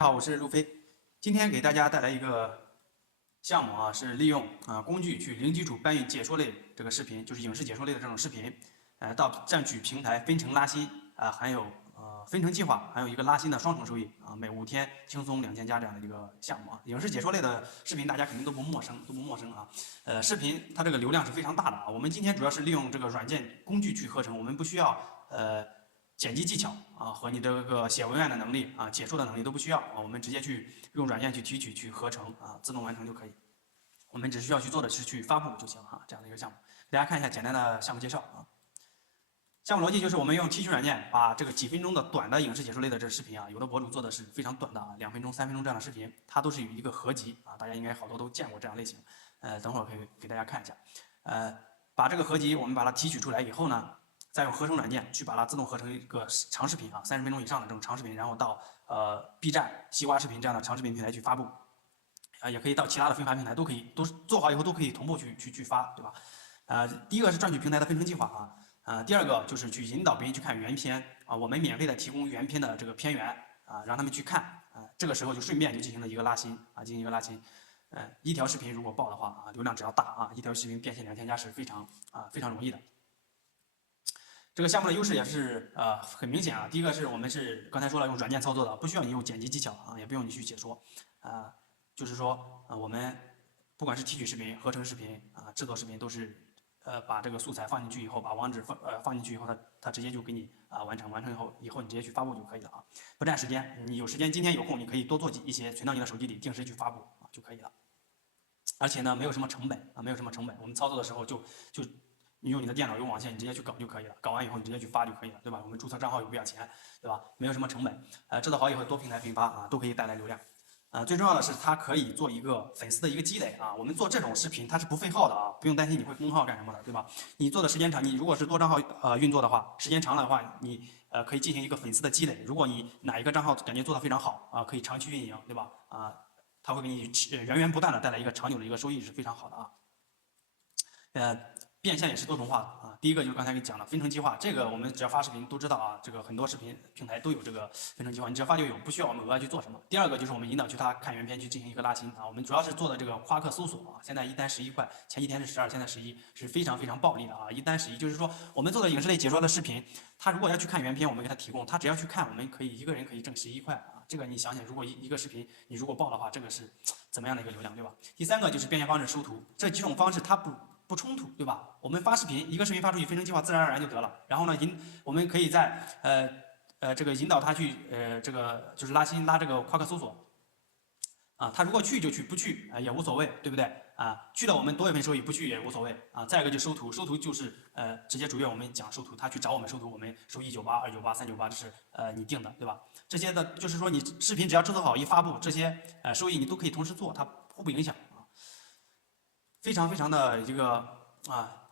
好，我是路飞，今天给大家带来一个项目啊，是利用工具去零基础搬运解说类这个视频，就是影视解说类的这种视频，到占取平台分成拉新还有分成计划，还有一个拉新的双重收益啊，每5天轻松2000加这样的一个项目啊。影视解说类的视频大家肯定都不陌生啊。视频它这个流量是非常大的啊。我们今天主要是利用这个软件工具去合成，我们不需要剪辑技巧啊和你这个写文案的能力啊、解说的能力都不需要啊，我们直接去用软件去提取、去合成啊，自动完成就可以。我们只需要去做的是去发布就行啊，这样的一个项目。给大家看一下简单的项目介绍啊。项目逻辑就是我们用提取软件把这个几分钟的短的影视解说类的这视频啊，有的博主做的是非常短的啊，2分钟、3分钟这样的视频，它都是有一个合集啊，大家应该好多都见过这样类型。等会儿可以给大家看一下。把这个合集我们把它提取出来以后呢，再用合成软件去把它自动合成一个长视频啊，30分钟以上的这种长视频，然后到B 站、西瓜视频这样的长视频平台去发布，也可以到其他的分发平台都可以，都是做好以后都可以同步去发，对吧？第一个是赚取平台的分成计划啊，第二个就是去引导别人去看原片啊，我们免费的提供原片的这个片源啊，让他们去看啊，这个时候就顺便就进行了一个拉新啊，进行一个拉新。一条视频如果爆的话啊，流量只要大啊，一条视频变现2000加是非常容易的。这个项目的优势也是很明显啊。第一个是我们是刚才说了用软件操作的，不需要你用剪辑技巧啊，也不用你去解说就是说我们不管是提取视频、合成视频制作视频，都是把这个素材放进去以后，把网址放进去以后，它直接就给你完成以后你直接去发布就可以了啊，不占时间。你有时间，今天有空，你可以多做一些，存到你的手机里，定时去发布就可以了。而且呢，没有什么成本啊，没有什么成本。我们操作的时候就你用你的电脑有网线，你直接去搞就可以了。搞完以后你直接去发就可以了，对吧？我们注册账号又不要钱，对吧？没有什么成本。制作好以后多平台分发啊，都可以带来流量。最重要的是它可以做一个粉丝的一个积累啊。我们做这种视频它是不费耗的啊，不用担心你会封号干什么的，对吧？你做的时间长，你如果是多账号运作的话，时间长了的话，你可以进行一个粉丝的积累。如果你哪一个账号感觉做的非常好啊，可以长期运营，对吧？它会给你源源不断的带来一个长久的一个收益，是非常好的啊。变现也是多种化的啊。第一个就是刚才给你讲的分成计划，这个我们只要发视频都知道啊，这个很多视频平台都有这个分成计划，你只要发就有，不需要我们额外去做什么。第二个就是我们引导去他看原片去进行一个拉新啊，我们主要是做的这个夸克搜索啊，现在一单11块，前几天是12，现在11，是非常暴利的啊，一单11，就是说我们做的影视类解说的视频，他如果要去看原片，我们给他提供，他只要去看，我们可以一个人可以挣11块啊，这个你想想，如果一个视频你如果爆的话，这个是怎么样的一个流量，对吧？第三个就是变现方式收图，这几种方式它不冲突，对吧？我们发视频，一个视频发出去，分成计划自然而然就得了。然后呢，我们可以在这个引导他去这个就是拉这个夸克搜索啊，他如果去就去，不去也无所谓，对不对啊？去了我们多一份收益，不去也无所谓啊。再一个就收图，收图就是直接主页我们讲收图，他去找我们收图，我们收198、298、398，这是你定的，对吧？这些的就是说你视频只要制作好一发布，这些收益你都可以同时做，它互不影响。非常的一个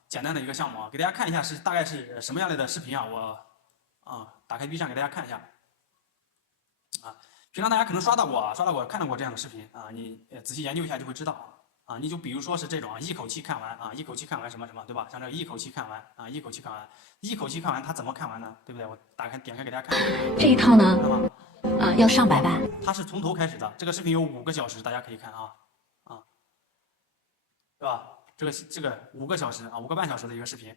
简单的一个项目啊，给大家看一下大概是什么样的视频啊，我打开 B 站给大家看一下平常大家可能刷到过看到过这样的视频啊，你仔细研究一下就会知道你就比如说是这种一口气看完一口气看完什么什么，对吧？像这一口气看完一口气看完，它怎么看完呢？对不对？我点开给大家看这一套呢，要上百万。它是从头开始的，这个视频有5个小时，大家可以看对吧？这个5个小时5个半小时的一个视频，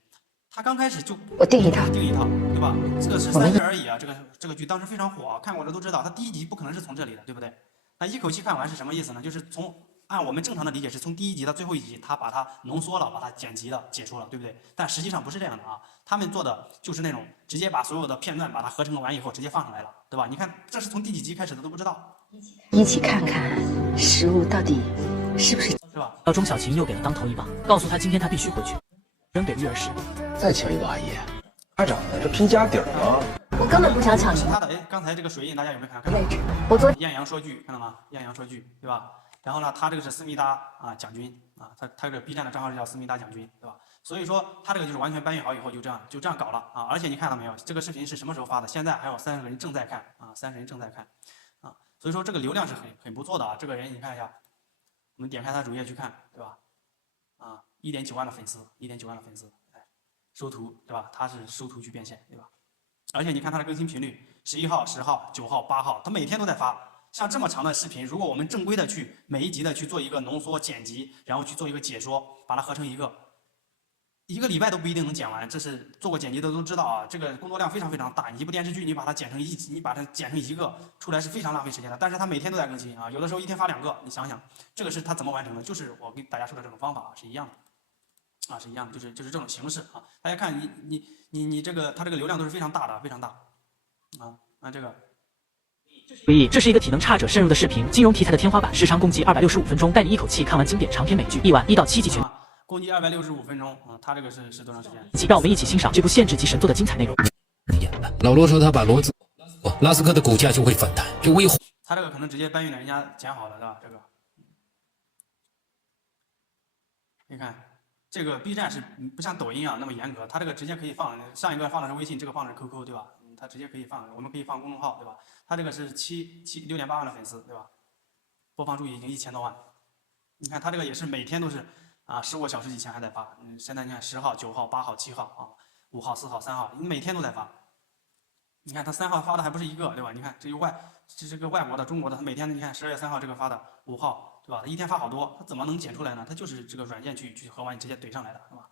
他刚开始就我定一套，对吧？这个是3日而已啊，这个剧当时非常火，看过的都知道，他第一集不可能是从这里的，对不对？那一口气看完是什么意思呢？就是按我们正常的理解是从第1集到最后1集，他把它浓缩了，把它剪辑了，解说了，对不对？但实际上不是这样的啊，他们做的就是那种直接把所有的片段把它合成完以后直接放上来了，对吧？你看这是从第几集开始的都不知道，一起看看食物到底是不是吧？钟小琴又给了当头一棒，告诉他今天他必须回去，扔给育儿室。再请一个阿姨，家长呢？这拼家底儿吗？我根本不想抢他的刚才这个水印大家有没有看到？位置。我昨艳阳说剧看到吗？艳阳说剧对吧？然后呢，他这个是思密达奖军他这个 B 站的账号是叫思密达奖军，对吧？所以说他这个就是完全搬运好以后就这样搞了而且你看到没有？这个视频是什么时候发的？现在还有30个人正在看30人正在看所以说这个流量是很不错的这个人你看一下，我们点开他主页去看，对吧？1.9万的粉丝，1.9万的粉丝，收图对吧？他是收图去变现，对吧？而且你看他的更新频率，11号、10号、9号、8号，他每天都在发。像这么长的视频，如果我们正规的去每一集的去做一个浓缩剪辑，然后去做一个解说，把它合成一个礼拜都不一定能剪完。这是做过剪辑的都知道啊，这个工作量非常非常大。你一部电视剧，你把它剪成一个出来是非常浪费时间的。但是它每天都在更新啊，有的时候一天发2个，你想想，这个是它怎么完成的？就是我给大家说的这种方法是一样的，是一样的，就是这种形式啊。大家看你这个它这个流量都是非常大的，非常大这个。回忆，这是一个体能差者深入的视频，金融题材的天花板，时长共计265分钟，带你一口气看完经典长篇美剧一晚1到7集全。共计265分钟它这个是多长时间？让我们一起欣赏这部限制级神作的精彩内容。老罗说他把拉斯克的股价就会反弹，就为他这个可能直接搬运了，人家剪好了，对吧？这个，你看，这个 B 站是不像抖音那么严格，它这个直接可以放，上一个放的是微信，这个放的是 QQ， 对吧？它直接可以放，我们可以放公众号，对吧？它这个是6.8万的粉丝，对吧？播放数已经1000多万。你看它这个也是每天都是15个小时以前还在发，现在你看10号、9号、8号、7号5号、4号、3号，你每天都在发。你看他3号发的还不是一个，对吧？你看这是个外国的、中国的，他每天你看12月3号这个发的，5号，对吧？他一天发好多，他怎么能剪出来呢？他就是这个软件去合完，你直接怼上来的，是吧？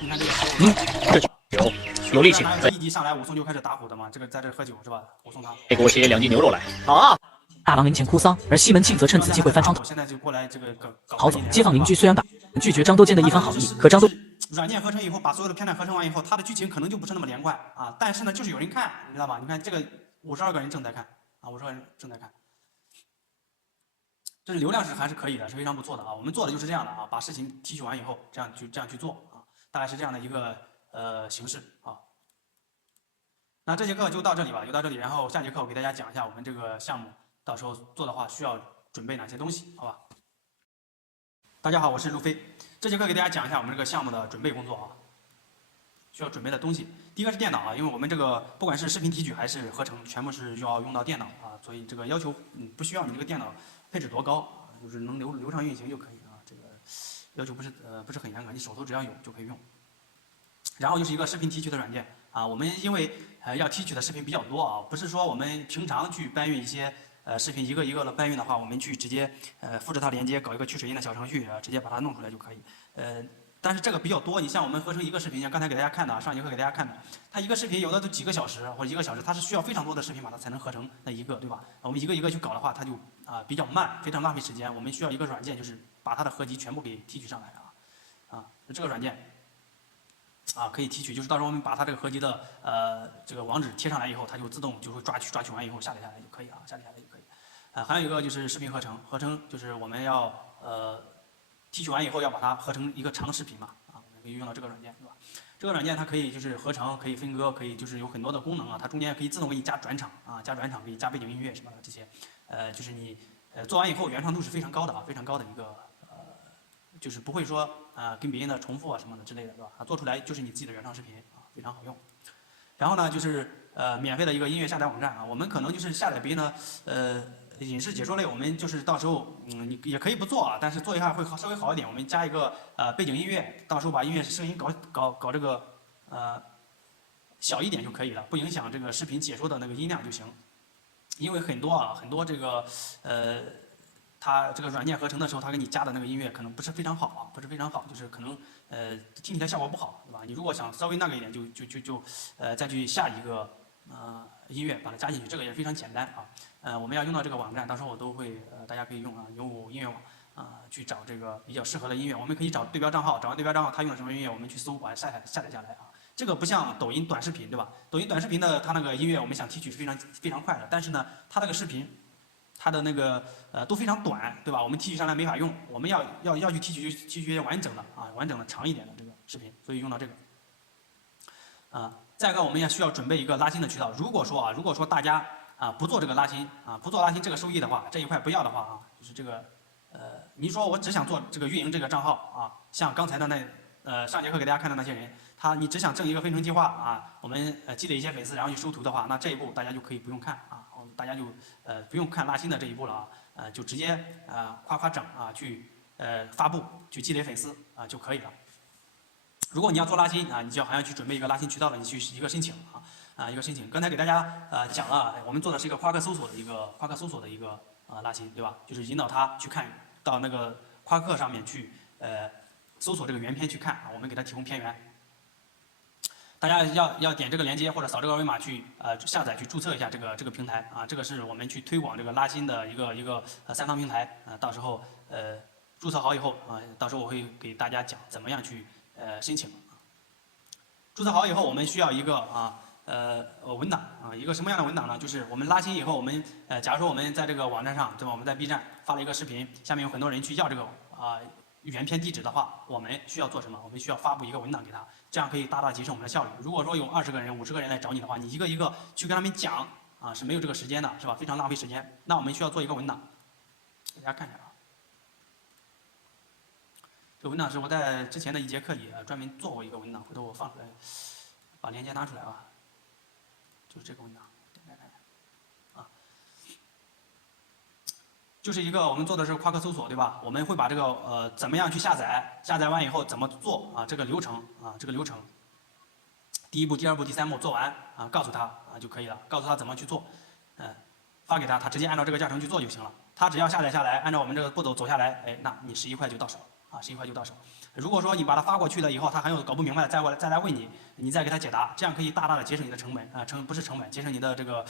你看这个，有力气。一集上来，武松就开始打虎的嘛，这个在这喝酒是吧？武松他给我切2斤牛肉来。好。大王临前哭丧，而西门庆则趁此机会翻窗。现在就过来这个郝总，街坊邻居虽然拒绝张多坚的一番好意，可张多软件合成以后，把所有的片段合成完以后，它的剧情可能就不是那么连贯但是呢，就是有人看，你知道吧？你看这个52个人正在看，52个人正在看，这是流量还是可以的，是非常不错的我们做的就是这样的把事情提取完以后，这样去做大概是这样的一个形式那这节课就到这里吧，然后下节课我给大家讲一下我们这个项目到时候做的话需要准备哪些东西，好吧？大家好，我是路飞。这节课给大家讲一下我们这个项目的准备工作需要准备的东西。第一个是电脑因为我们这个不管是视频提取还是合成，全部是要用到电脑所以这个要求不需要你这个电脑配置多高就是能流畅运行就可以这个要求不是很严格，你手头只要有就可以用。然后就是一个视频提取的软件我们因为要提取的视频比较多不是说我们平常去搬运一些视频一个一个的搬运的话，我们去直接复制它连接，搞一个去水印的小程序直接把它弄出来就可以。但是这个比较多，你像我们合成一个视频，像刚才给大家看的上节课给大家看的，它一个视频有的都几个小时或者1个小时，它是需要非常多的视频把它才能合成那一个，对吧？我们一个一个去搞的话，它就比较慢，非常浪费时间。我们需要一个软件，就是把它的合集全部给提取上来这个软件可以提取，就是到时候我们把它这个合集的这个网址贴上来以后，它就自动就会抓取完以后下载下来就可以下载下来就可以。还有一个就是视频合成就是我们要提取完以后要把它合成一个长视频嘛我们可以用到这个软件，对吧？这个软件它可以就是合成，可以分割，可以就是有很多的功能它中间可以自动给你加转场加转场可以加背景音乐什么的这些，就是你做完以后原创度是非常高的非常高的一个就是不会说跟别人的重复什么的之类的，对吧？做出来就是你自己的原创视频非常好用。然后呢，就是免费的一个音乐下载网站我们可能就是下载别人的影视解说类，我们就是到时候你也可以不做但是做一下会稍微好一点。我们加一个背景音乐，到时候把音乐声音搞这个小一点就可以了，不影响这个视频解说的那个音量就行。因为很多这个它这个软件合成的时候，它给你加的那个音乐可能不是非常好就是可能听起来效果不好，对吧？你如果想稍微那个一点，就再去下一个音乐把它加进去，这个也非常简单我们要用到这个网站，到时候我都会大家可以用有音乐网去找这个比较适合的音乐。我们可以找对标账号，找完对标账号，它用的什么音乐，我们去搜把它下载下来这个不像抖音短视频，对吧？抖音短视频的它那个音乐我们想提取是非常快的，但是呢，它那个视频它的那个都非常短，对吧？我们提取上来没法用，我们要去提取完整的完整的长一点的这个视频，所以用到这个再一个我们也需要准备一个拉新的渠道。如果说大家不做这个拉新不做拉新这个收益的话，这一块不要的话就是这个你说我只想做这个运营这个账号像刚才的上节课给大家看的那些人，你只想挣一个分成计划我们积累一些粉丝然后去收徒的话，那这一步大家就可以不用看大家就不用看拉新的这一步了就直接夸整去发布去积累粉丝就可以了。如果你要做拉新你就还要去准备一个拉新渠道的，你去一个申请一个申请。刚才给大家讲了，我们做的是一个夸克搜索的一个拉新，对吧？就是引导他去看到那个夸克上面去搜索这个原片去看啊，我们给他提供片源。大家要点这个链接或者扫这个二维码去下载去注册一下这个平台啊，这个是我们去推广这个拉新的一个3方平台啊，到时候注册好以后啊，到时候我会给大家讲怎么样去申请。注册好以后，我们需要一个文档啊，一个什么样的文档呢？就是我们拉新以后，我们假如说我们在这个网站上，对吧？我们在 B 站发了一个视频，下面有很多人去要这个原片地址的话，我们需要做什么？我们需要发布一个文档给他，这样可以大大提升我们的效率。如果说有20个人、50个人来找你的话，你一个一个去跟他们讲啊，是没有这个时间的，是吧？非常浪费时间。那我们需要做一个文档，给大家看一下啊。这个文档是我在之前的一节课里专门做过一个文档，回头我放出来，把链接拿出来啊，就是这个文档，点开看一下啊。就是一个我们做的是夸克搜索，对吧？我们会把这个怎么样去下载，下载完以后怎么做啊，这个流程，第1步、第2步、第3步做完啊，告诉他啊就可以了，告诉他怎么去做，发给他，他直接按照这个教程去做就行了。他只要下载下来，按照我们这个步骤走下来，哎，那你11块就到手啊，11块就到手。如果说你把它发过去了以后，他还有搞不明白，再来问你，你再给他解答，这样可以大大的节省你的成本啊，不是成本，节省你的这个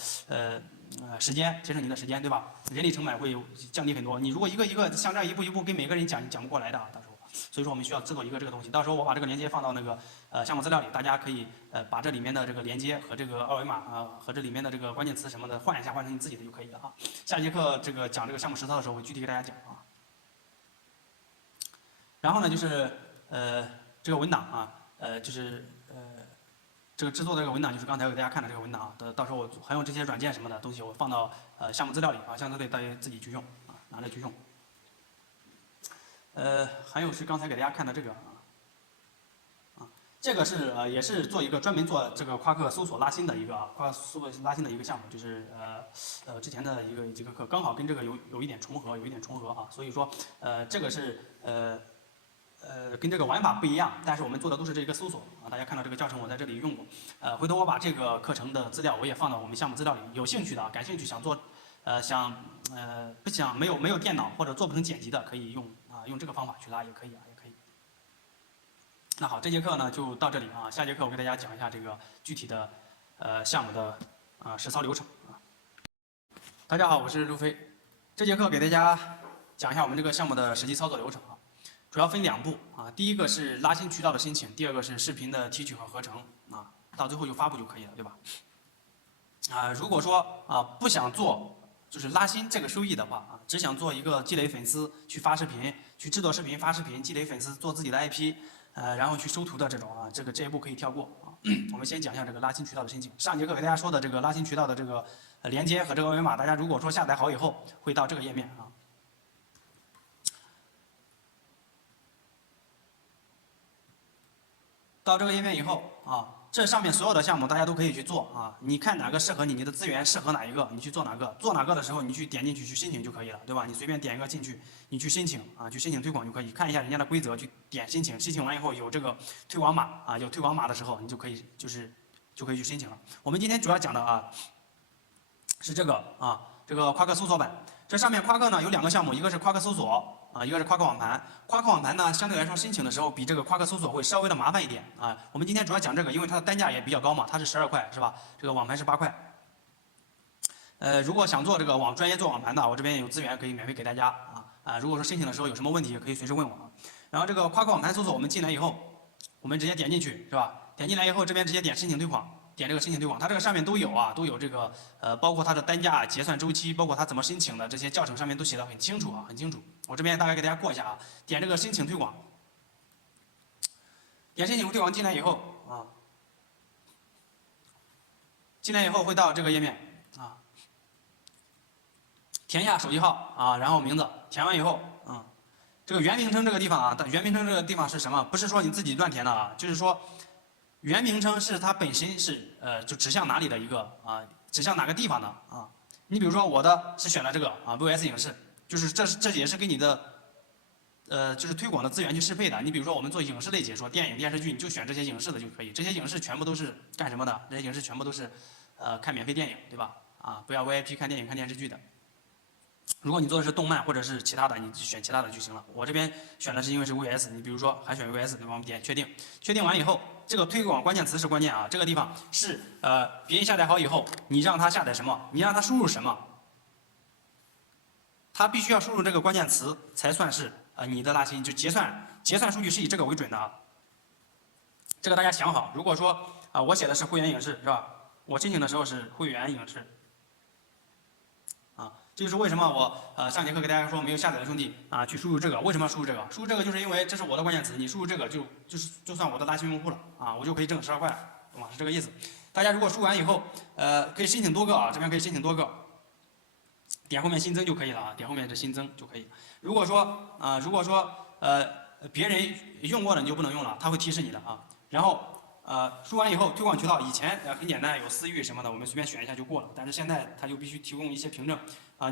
时间，节省你的时间，对吧？人力成本会降低很多。你如果一个一个像这样一步一步跟每个人讲不过来的，到时候，所以说我们需要制作一个这个东西。到时候我把这个链接放到那个项目资料里，大家可以把这里面的这个链接和这个二维码和这里面的这个关键词什么的换一下，换成你自己的就可以了啊。下节课这个讲这个项目实操的时候，我具体给大家讲啊。然后呢，就是这个文档啊，这个制作的这个文档就是刚才我给大家看的这个文档啊，到时候我还用这些软件什么的东西，我放到项目资料里啊，项目资料大家自己去用啊，拿着去用。还有是刚才给大家看的这个这个是也是做一个专门做这个夸克搜索拉新的一个夸克搜索拉新的一个项目，就是之前的几个课刚好跟这个有一点重合，啊，所以说这个是跟这个玩法不一样，但是我们做的都是这个搜索啊。大家看到这个教程我在这里用过，回头我把这个课程的资料我也放到我们项目资料里，有兴趣的感兴趣想做不想没有电脑或者做不成剪辑的，可以用这个方法去拉也可以啊，也可以。那好，这节课呢就到这里啊，下节课我给大家讲一下这个具体的项目的实操流程啊。大家好，我是陆飞，这节课给大家讲一下我们这个项目的实际操作流程啊，主要分2步啊，第一个是拉新渠道的申请，第2个是视频的提取和合成啊，到最后就发布就可以了，对吧？如果说不想做就是拉新这个收益的话啊，只想做一个积累粉丝，去发视频，去制作视频、发视频，积累粉丝，做自己的 IP，然后去收徒的这种这一步可以跳过啊。我们先讲一下这个拉新渠道的申请。上节课给大家说的这个拉新渠道的这个连接和这个二维码，大家如果说下载好以后，会到这个页面啊。到这个页面以后啊，这上面所有的项目大家都可以去做啊，你看哪个适合你，你的资源适合哪一个，你去做哪个，做哪个的时候你去点进去去申请就可以了，对吧？你随便点一个进去，你去申请啊，去申请推广就可以，看一下人家的规则，去点申请，申请完以后有这个推广码啊，有推广码的时候你就可以就可以去申请了。我们今天主要讲的是这个这个夸克搜索版，这上面夸克呢有2个项目，一个是夸克搜索。一个是夸克网盘，夸克网盘呢相对来说申请的时候比这个夸克搜索会稍微的麻烦一点啊。我们今天主要讲这个，因为它的单价也比较高嘛，它是12块是吧？这个网盘是8块。如果想做这个专业做网盘的，我这边有资源可以免费给大家如果说申请的时候有什么问题，也可以随时问我啊。然后这个夸克网盘搜索，我们进来以后，我们直接点进去是吧？点进来以后，这边直接点申请推广。点这个申请推广，它这个上面都有都有这个包括它的单价、结算周期，包括它怎么申请的这些教程上面都写的很清楚很清楚。我这边大概给大家过一下点这个申请推广，点申请推广进来以后进来以后会到这个页面填一下手机号然后名字，填完以后这个原名称这个地方原名称这个地方是什么？不是说你自己乱填的就是说。原名称是它本身是就指向哪里的一个指向哪个地方的你比如说我的是选了这个VS 影视，就是这也是跟你的就是推广的资源去适配的。你比如说我们做影视类解说，电影、电视剧，你就选这些影视的就可以。这些影视全部都是干什么的？这些影视全部都是看免费电影，对吧？不要 VIP 看电影、看电视剧的。如果你做的是动漫或者是其他的，你选其他的就行了。我这边选的是因为是 VS， 你比如说还选 VS， 对吧？我们点确定，确定完以后，这个推广关键词是关键啊，这个地方是别人下载好以后，你让他下载什么，你让他输入什么，他必须要输入这个关键词才算是你的拉新，就结算数据是以这个为准的啊。这个大家想好，如果说我写的是会员影视是吧？我申请的时候是会员影视。这就是为什么我上节课给大家说没有下载的兄弟去输入这个，为什么要输入这个？输入这个就是因为这是我的关键词，你输入这个就算我的拉新用户了我就可以挣12块，懂吗？是这个意思。大家如果输完以后，可以申请多个这边可以申请多个，点后面新增就可以了点后面这新增就可以。如果说别人用过的你就不能用了，他会提示你的然后输完以后，推广渠道以前很简单，有私域什么的，我们随便选一下就过了。但是现在它就必须提供一些凭证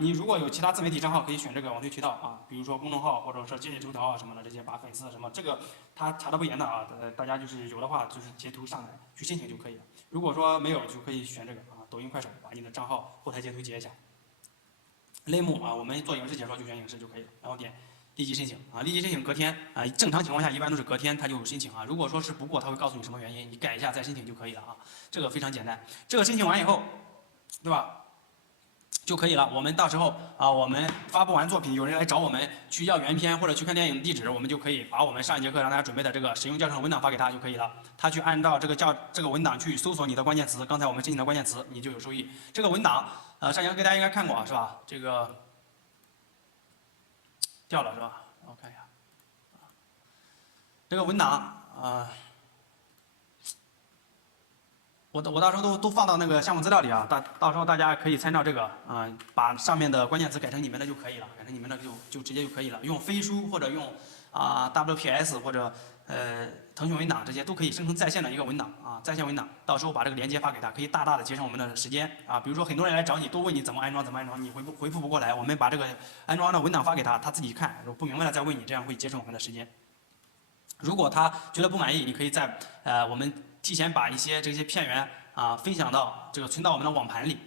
你如果有其他自媒体账号，可以选这个网推渠道比如说公众号或者说今日头条什么的，这些把粉丝什么这个他查的不严的大家就是有的话就是截图上来去申请就可以了。如果说没有，就可以选这个抖音、快手，把你的账号后台截图截一下。类目我们做影视解说就选影视就可以了，然后点立即申请立即申请隔天正常情况下一般都是隔天他就申请如果说是不过，他会告诉你什么原因，你改一下再申请就可以了这个非常简单。这个申请完以后，对吧？就可以了。我们到时候我们发布完作品，有人来找我们去要原片或者去看电影地址，我们就可以把我们上一节课让大家准备的这个使用教程文档发给他就可以了。他去按照这个文档去搜索你的关键词，刚才我们申请的关键词，你就有收益。这个文档上节课大家应该看过是吧？这个掉了是吧？我看一下这个文档我到时候都放到那个项目资料里到时候大家可以参照这个把上面的关键词改成你们的就可以了，改成你们的就直接就可以了。用飞书或者用WPS 或者腾讯文档这些都可以生成在线的一个文档在线文档，到时候把这个链接发给他，可以大大的节省我们的时间比如说很多人来找你，都问你怎么安装，你回复不过来，我们把这个安装的文档发给他，他自己看，如果不明白了再问你，这样会节省我们的时间。如果他觉得不满意，你可以在我们提前把这些片源分享到存到我们的网盘里，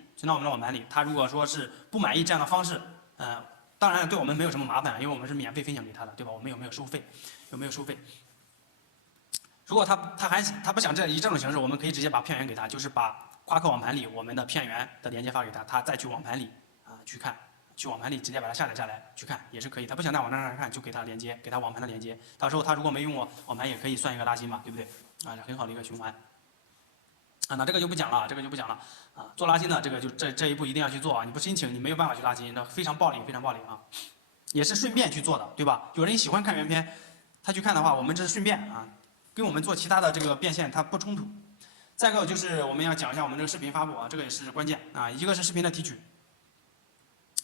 他如果说是不满意这样的方式，当然对我们没有什么麻烦，因为我们是免费分享给他的，对吧？我们有没有收费？如果他不想以这种形式，我们可以直接把片源给他，就是把夸克网盘里我们的片源的链接发给他，他再去网盘里去看。去网盘里直接把它下载下来去看也是可以，他不想在网站上看就给他连接，给他网盘的连接，到时候他如果没用过网盘也可以算一个拉新嘛，对不对？很好的一个循环。那这个就不讲了，做拉新的这个就这一步一定要去做你不申请你没有办法去拉新，那非常暴力也是顺便去做的，对吧？有人喜欢看原片，他去看的话，我们这是顺便跟我们做其他的这个变现它不冲突。再一个就是我们要讲一下我们这个视频发布这个也是关键一个是视频的提取。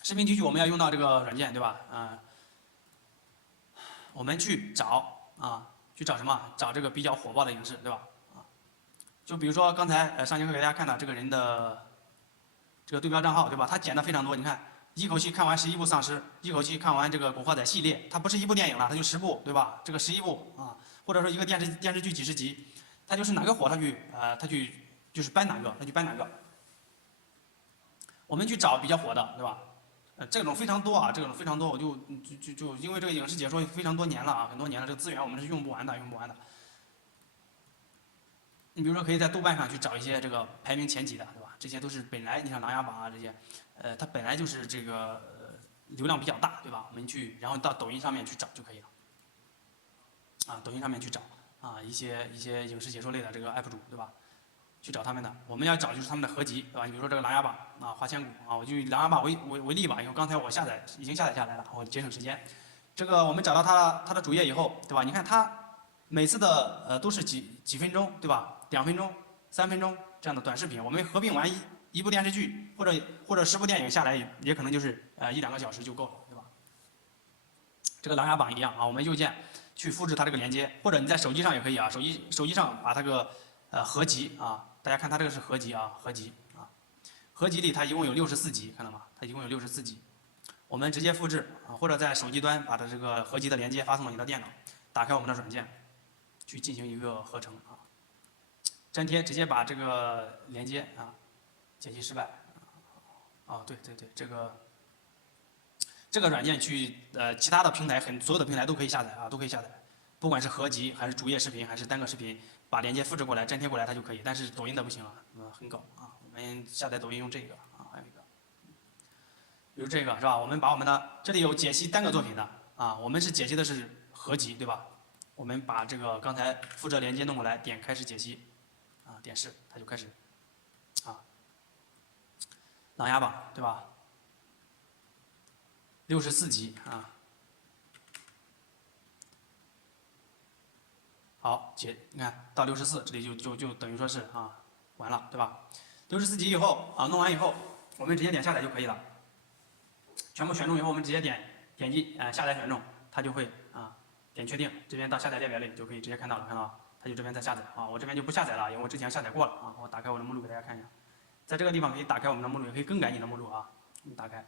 视频提取我们要用到这个软件，对吧？我们去找什么？找这个比较火爆的影视，对吧？就比如说刚才上节课给大家看到这个人的这个对标账号，对吧？他剪的非常多，你看一口气看完11部丧尸，一口气看完这个古惑仔系列，它不是一部电影了，它就10部，对吧？这个11部或者说一个电视剧几十集，他就是哪个火他去就是搬哪个，我们去找比较火的，对吧？这种非常多我就因为这个影视解说非常多年了很多年了，这个资源我们是用不完的。你比如说可以在豆瓣上去找一些这个排名前几的，对吧？这些都是本来你像琅琊榜这些，它本来就是这个流量比较大，对吧？我们去然后到抖音上面去找就可以了。抖音上面去找一些影视解说类的这个 UP 主，对吧？去找他们的，我们要找就是他们的合集，对吧？你比如说这个琅琊榜花千骨我就以琅琊榜为例吧，因为刚才我已经下载下来了，我节省时间。这个我们找到他的主页以后，对吧？你看他每次的都是几分钟，对吧？2分钟、3分钟这样的短视频，我们合并完一部电视剧或者10部电影下来，也可能就是1-2个小时就够了，对吧？这个琅琊榜一样我们右键去复制它这个连接，或者你在手机上也可以手机上把它个合集大家看它这个是合集合集里它一共有64集，看到吗？它一共有64集。我们直接复制啊，或者在手机端把它这个合集的连接发送到你的电脑，打开我们的软件，去进行一个合成啊。粘贴直接把这个连接啊解析失败啊，对，这个软件去其他的平台所有的平台都可以下载啊，都可以下载，不管是合集还是主页视频还是单个视频，把连接复制过来粘贴过来它就可以，但是抖音的不行啊，很狗啊。我们下载抖音用这个啊，还有一个，比如这个是吧？我们把我们的这里有解析单个作品的啊，我们是解析的是合集对吧？我们把这个刚才复制连接弄过来，点开始解析啊，点试它就开始啊，琅琊榜对吧？64集啊，好你看到64，这里就等于说是啊完了对吧？64集以后啊弄完以后，我们直接点下载就可以了。全部选中以后，我们直接点击下载选中，它就会啊点确定，这边到下载列表里就可以直接看到了，看到它就这边在下载啊，我这边就不下载了，因为我之前下载过了啊。我打开我的目录给大家看一下，在这个地方可以打开我们的目录，也可以更改你的目录啊。我们打开。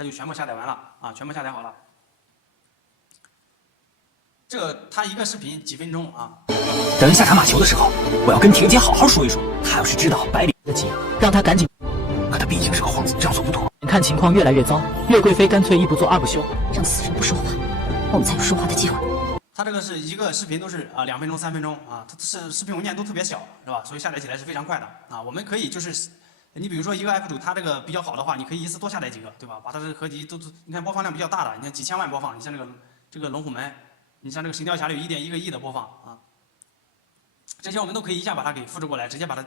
它就全部下载完了啊，全部下载好了。这个它一个视频几分钟啊。等下场马球的时候，我要跟婷姐好好说一说。她要是知道百里的急，让她赶紧。可他毕竟是个皇子，这样做不妥。眼看情况越来越糟，岳贵妃干脆一不做二不休，让死人不说话，我们才有说话的机会。它这个是一个视频都是2分钟、3分钟啊，它是视频文件都特别小，是吧？所以下载起来是非常快的啊。我们可以就是。你比如说一个 UP 主，他这个比较好的话，你可以一次多下载几个，对吧？把它这个合集都，你看播放量比较大的，你看几千万播放，你像这个龙虎门，你像这个神雕侠侣1.1个亿的播放啊，这些我们都可以一下把它给复制过来，直接把它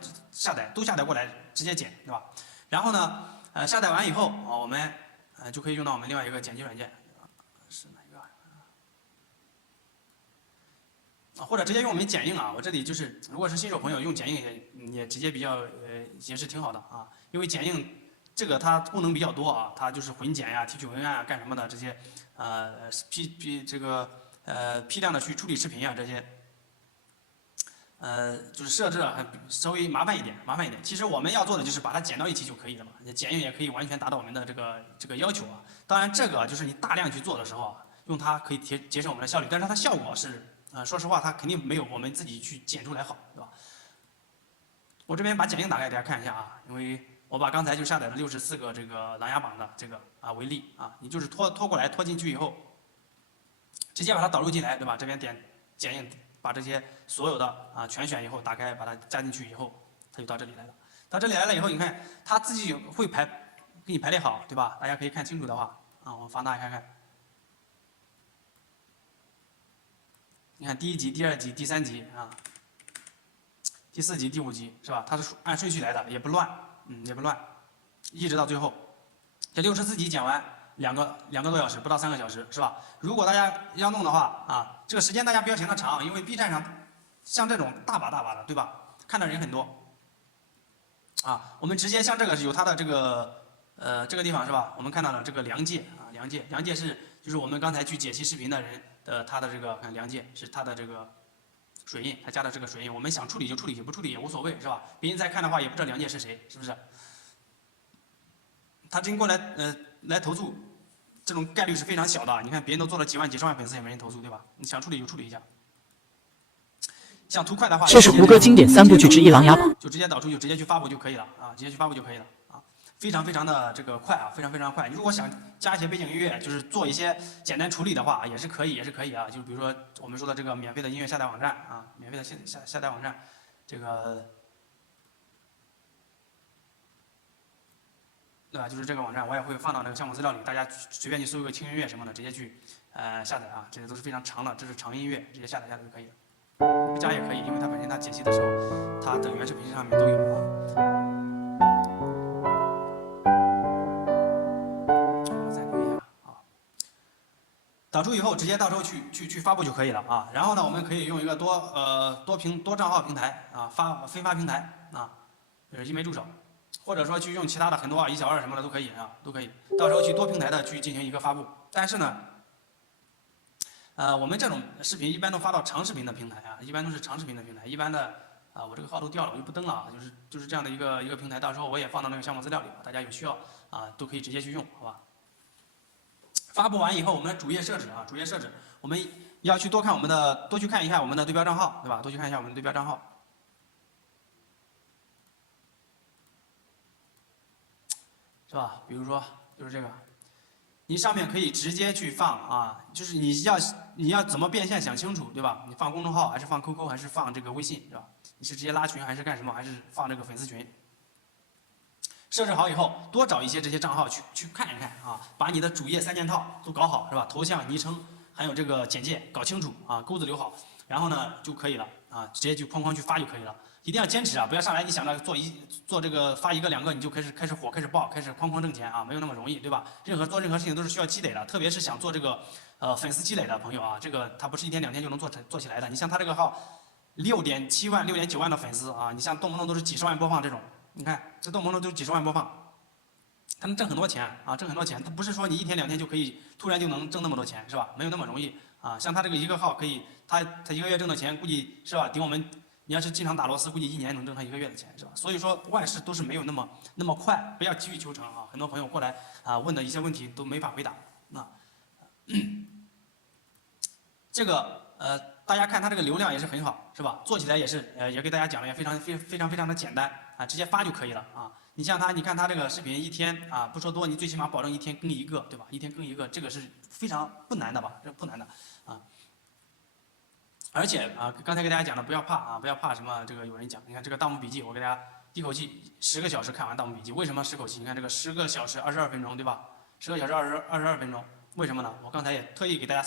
都下载过来，直接剪，对吧？然后呢，下载完以后啊，我们就可以用到我们另外一个剪辑软件，是哪一个？或者直接用我们剪映啊，我这里就是如果是新手朋友用剪映也直接比较也是挺好的啊，因为剪映这个它功能比较多啊，它就是混剪呀、提取文案啊、干什么的这些批量的去处理视频啊这些，就是设置还稍微麻烦一点。其实我们要做的就是把它剪到一起就可以了嘛，剪映也可以完全达到我们的这个要求啊。当然这个就是你大量去做的时候啊，用它可以节省我们的效率，但是它效果是。说实话，它肯定没有我们自己去剪出来好，对吧？我这边把剪映打开，给大家看一下啊，因为我把刚才就下载了64个这个琅琊榜的这个为例啊，你就是拖过来，拖进去以后，直接把它导入进来，对吧？这边点剪映，把这些所有的全选以后，打开把它加进去以后，它就到这里来了。到这里来了以后，你看它自己会给你排列好，对吧？大家可以看清楚的话啊，我放大看看。你看第1集、第2集、第3集啊，第4集、第5集是吧？它是按顺序来的，也不乱，也不乱，一直到最后。这64集剪完2个多小时，不到3个小时是吧？如果大家要弄的话啊，这个时间大家不要嫌它长，因为 B 站上像这种大把的，对吧？看的人很多啊。我们直接像这个是有它的这个地方是吧？我们看到了这个梁界啊，梁界是就是我们刚才去解析视频的人。它的这个看梁界是它的这个水印，它加的这个水印，我们想处理就处理，不处理也无所谓，是吧？别人再看的话也不知道梁界是谁，是不是？他真过来来投诉，这种概率是非常小的。你看别人都做了几万、几十万粉丝也没人投诉，对吧？你想处理就处理一下。像图快的话，这是胡歌经典3部剧之一《琅琊榜》，就直接导出就直接去发布就可以了啊，直接去发布就可以了。非常的这个快啊，非常快。如果想加一些背景音乐，就是做一些简单处理的话，也是可以啊。就比如说我们说的这个免费的音乐下载网站啊，免费的下载网站，这个对吧？就是这个网站，我也会放到那个项目资料里，大家随便去搜一个轻音乐什么的，直接去下载啊。这些都是非常长的，这是长音乐，直接下载就可以了。不加也可以，因为它本身它解析的时候，它的原视频上面都有啊。导出以后，直接到时候去发布就可以了啊。然后呢，我们可以用一个多账号平台啊，分发平台啊，就是一枚助手，或者说去用其他的很多1小2什么的都可以啊，都可以。到时候去多平台的去进行一个发布。但是呢，我们这种视频一般都发到长视频的平台啊，一般都是长视频的平台，一般的啊，我这个号都掉了，我就不登了啊，就是这样的一个平台，到时候我也放到那个项目资料里，大家有需要啊都可以直接去用，好吧？发布完以后，我们的主页设置啊，主页设置我们要去多去看一下我们的对标账号，对吧？多去看一下我们的对标账号，是吧？比如说就是这个。你上面可以直接去放啊，就是你要怎么变现想清楚，对吧？你放公众号还是放 QQ 还是放这个微信，对吧？你是直接拉群还是干什么？还是放这个粉丝群？设置好以后，多找一些这些账号去看一看啊，把你的主页3件套都搞好，是吧？头像、昵称还有这个简介搞清楚啊，钩子留好，然后呢就可以了啊，直接就哐哐去发就可以了。一定要坚持啊！不要上来你想着做这个发1个2个你就开始火开始爆开始哐哐挣钱啊，没有那么容易，对吧？做任何事情都是需要积累的，特别是想做这个粉丝积累的朋友啊，这个他不是1天2天就能做起来的。你像他这个号6.7万、6.9万的粉丝啊，你像动不动都是几十万播放这种，你看这动不动都几十万播放，他能挣很多钱啊，挣很多钱。他不是说你1天2天就可以突然就能挣那么多钱，是吧？没有那么容易啊。像他这个一个号可以，他1个月挣的钱估计是吧，顶我们。你要是经常打螺丝，估计1年能挣他1个月的钱，是吧？所以说万事都是没有那么快，不要急于求成啊！很多朋友过来啊问的一些问题都没法回答。那这个大家看他这个流量也是很好，是吧？做起来也是也给大家讲了，也非常的简单啊，直接发就可以了啊。你像他，你看他这个视频1天啊，不说多，你最起码保证1天更1个，对吧？1天更1个，这个是非常不难的吧？这不难的啊。而且啊，刚才给大家讲的，不要怕啊，不要怕什么这个有人讲。你看这个《盗墓笔记》，我给大家一口气10个小时看完《盗墓笔记》，为什么10口气？你看这个10个小时22分钟，对吧？10个小时22分钟，为什么呢？我刚才也特意给大家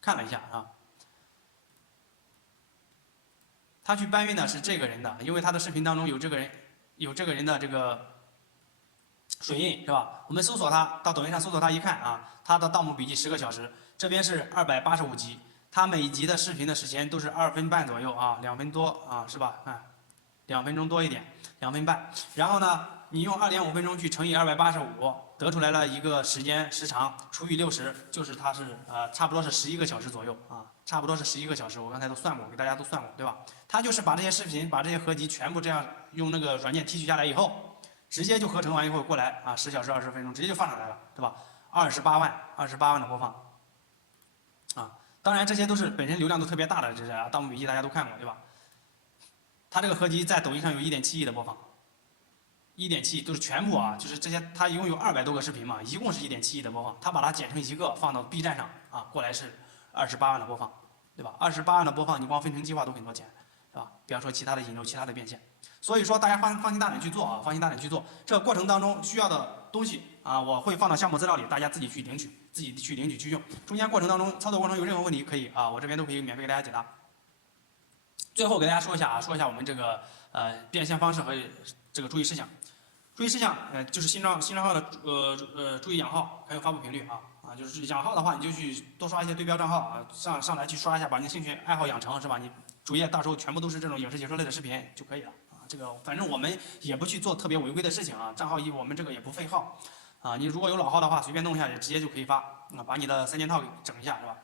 看了一下啊。他去搬运的是这个人的，因为他的视频当中有这个人的这个水印，是吧？我们搜索他，到抖音上搜索他一看啊，他的《盗墓笔记》10个小时，这边是285集。他每集的视频的时间都是2分半左右啊，2分多啊，是吧？啊，2分钟多一点，2分半。然后呢，你用2.5分钟去乘以285，得出来了一个时长除以60，就是它是差不多是11个小时左右啊，差不多是11个小时。我刚才都算过，给大家都算过，对吧？他就是把这些视频、把这些合集全部这样用那个软件提取下来以后，直接就合成完以后过来啊，10小时20分钟，直接就放上来了，对吧？28万的播放啊。当然，这些都是本身流量都特别大的，这些《盗墓笔记》大家都看过，对吧？它这个合集在抖音上有1.7亿的播放，1.7亿都是全部啊，就是这些，它一共有200多个视频嘛，一共是1.7亿的播放，它把它剪成1个放到 B 站上啊，过来是28万的播放，对吧？28万的播放，你光分成计划都很多钱，是吧？比方说其他的引流、其他的变现，所以说大家放心大胆去做啊，放心大胆去做。这个过程当中需要的东西啊，我会放到项目资料里，大家自己去领取去用。中间过程当中操作过程有任何问题可以啊，我这边都可以免费给大家解答。最后给大家说一下我们这个变现方式和这个注意事项。注意事项就是新账号的注意养号还有发布频率啊，就是养号的话你就去多刷一些对标账号啊，上来去刷一下，把你的兴趣爱好养成是吧？你主页到时候全部都是这种影视解说类的视频就可以了啊。这个反正我们也不去做特别违规的事情啊，账号我们这个也不费号啊。你如果有老号的话，随便弄一下也直接就可以发啊，把你的3件套给整一下是吧？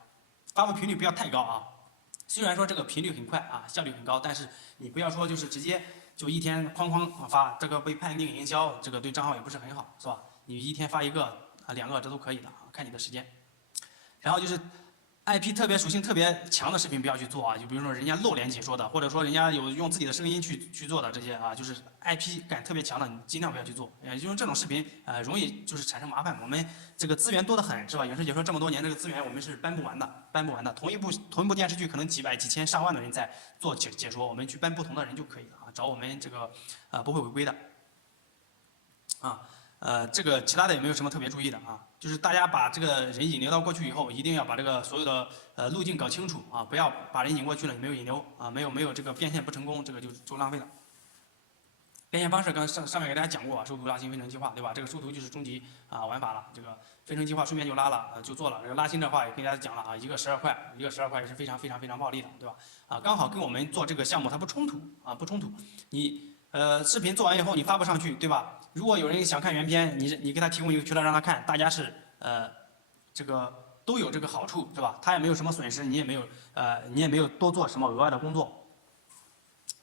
发布频率不要太高啊。虽然说这个频率很快啊，效率很高，但是你不要说就是直接就1天哐哐发，这个被判定营销，这个对账号也不是很好，是吧？你1天发1个啊2个这都可以的啊，看你的时间。然后就是 IP 特别属性特别强的视频不要去做啊，就比如说人家露脸解说的，或者说人家有用自己的声音去做的这些啊，就是 IP 感特别强的，你尽量不要去做。因为这种视频容易就是产生麻烦。我们这个资源多得很，是吧？影视解说这么多年，这个资源我们是搬不完的。同一部电视剧可能几百、几千、上万的人在做解说，我们去搬不同的人就可以了啊，找我们这个不会违规的啊。这个其他的也没有什么特别注意的啊，就是大家把这个人引流到过去以后，一定要把这个所有的路径搞清楚啊，不要把人引过去了，你没有引流啊，没有这个变现不成功，这个就浪费了。变现方式上面给大家讲过，收徒拉新分成计划，对吧？这个收徒就是终极玩法了，这个分成计划顺便就拉了就做了。这个拉新的话也跟大家讲了啊，一个12块也是非常暴利的，对吧？啊，刚好跟我们做这个项目它不冲突啊，不冲突。你视频做完以后你发布上去，对吧？如果有人想看原片，你给他提供一个渠道让他看，大家是这个都有这个好处，是吧？他也没有什么损失，你也没有多做什么额外的工作，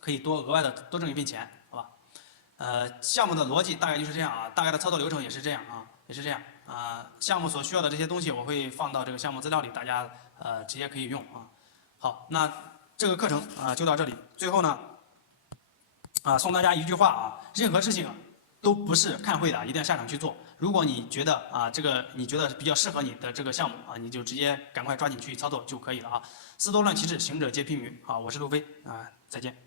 可以额外的多挣一份钱，好吧？项目的逻辑大概就是这样啊，大概的操作流程也是这样啊，项目所需要的这些东西我会放到这个项目资料里，大家直接可以用啊。好，那这个课程就到这里。最后呢，送大家一句话啊，任何事情都不是看会的，一定要下场去做。如果你觉得你觉得比较适合你的这个项目你就直接赶快抓紧去操作就可以了啊。思多乱其志，行者皆披靡。好，我是路飞再见。